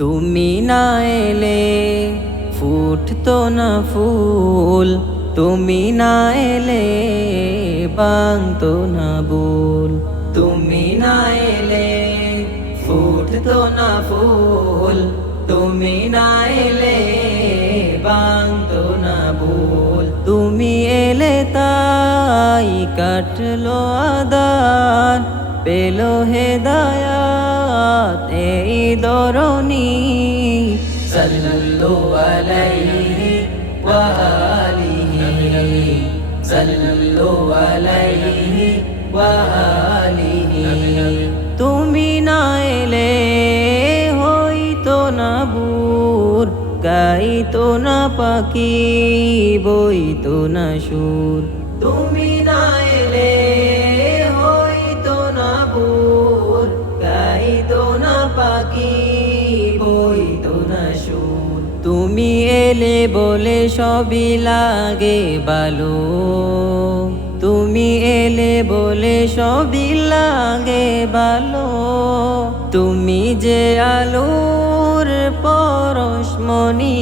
তুমি না এলে ফুটতো না ফুল, তুমি না এলে ভাঙতো না বুল। তুমি না এলে ফুটতো না ফুল, তুমি না এলে ভাঙতো না বুল। তুমি এলে তাই কাটলো আদার, পেলো হেদায়াত এই দরনি। সাল্লাল্লাহু আলাইহি ওয়া আলিহি, সাল্লাল্লাহু আলাইহি ওয়া আলিহি। তুমি না এলে হইতো না বুর, গাইতো না পাখি, বইতো না সুর। তুমি না এলে হইতো না বুর, গাইতো না পাখি, বইতো না সুর। তুমি এলে বলে সবই লাগে ভালো, তুমি এলে বলে সবই লাগে ভালো। তুমি যে আলোর পরশমণি,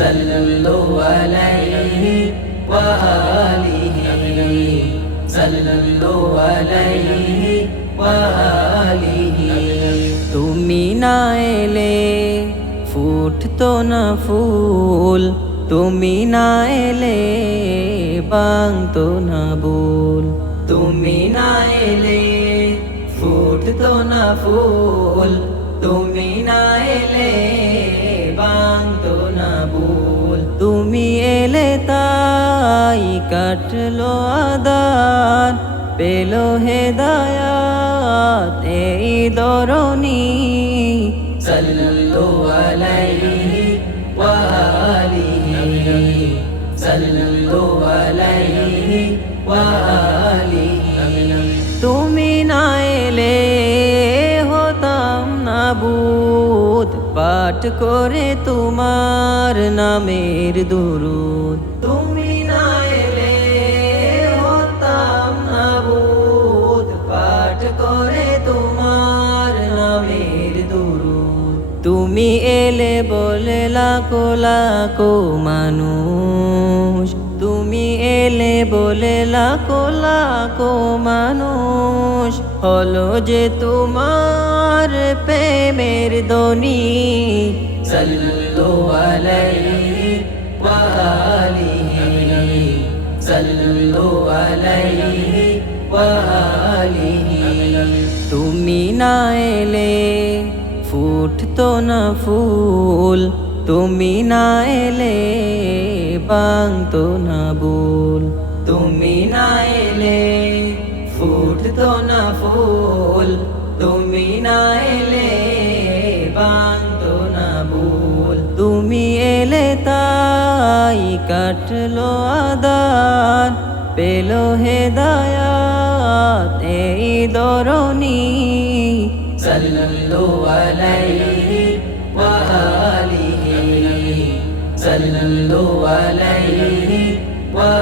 সাল্লাল্লাহু আলাইহি ওয়া আলিহি, সাল্লাল্লাহু আলাইহি ওয়া আলিহি। তুমি না এলে ফুটতো না ফুল, তুমি না এলে ভাঙতো না বুল। তুমি না এলে ফুটতো না ফুল, তুমি না এলে ভাঙতো না বুল। তুমি এলে তাই কাটলো আদার, পেলো হেদায়াত এই দরনি। সাল্লাল্লাহু আলাইহি ওয়া আলিহি, সাল্লাল্লাহু আলাইহি ওয়া আলিহি। তুমি না এলে হতাম না বুদ, পাঠ করে তোমার নামের দুরূদ। তুমি না এলে হতাম না বুদ, পাঠ করে তোমার নামের দুরূদ। তুমি এলে বলে লাখো লাখো মানুষ, তুমি এলে বলে লাখো লাখো মানুষ হলো যে তোমার প্রেমের ধ্বনি। সাল্লাল্লাহু আলাইহি ওয়া আলিহি, সাল্লাল্লাহু আলাইহি ওয়া আলিহি। তুমি না এলে ফুটতো না ফুল, তুমি না এলে ভাঙতো না বুল। তুমি না এলে ফুটতো না ফুল, তুমি না এলে ভাঙতো না বুল। তুমি এলে তাই কাটলো আদার, পেলো হেদায়াত এই দরনি। সাল্লাল্লাহু আলাইহি ওয়া আলিহি, সাল্লাল্লাহু আলাইহি ওয়া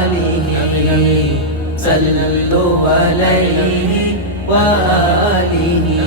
আলিহি, সাল্লাল্লাহু আলাইহি ওয়া আলিহি।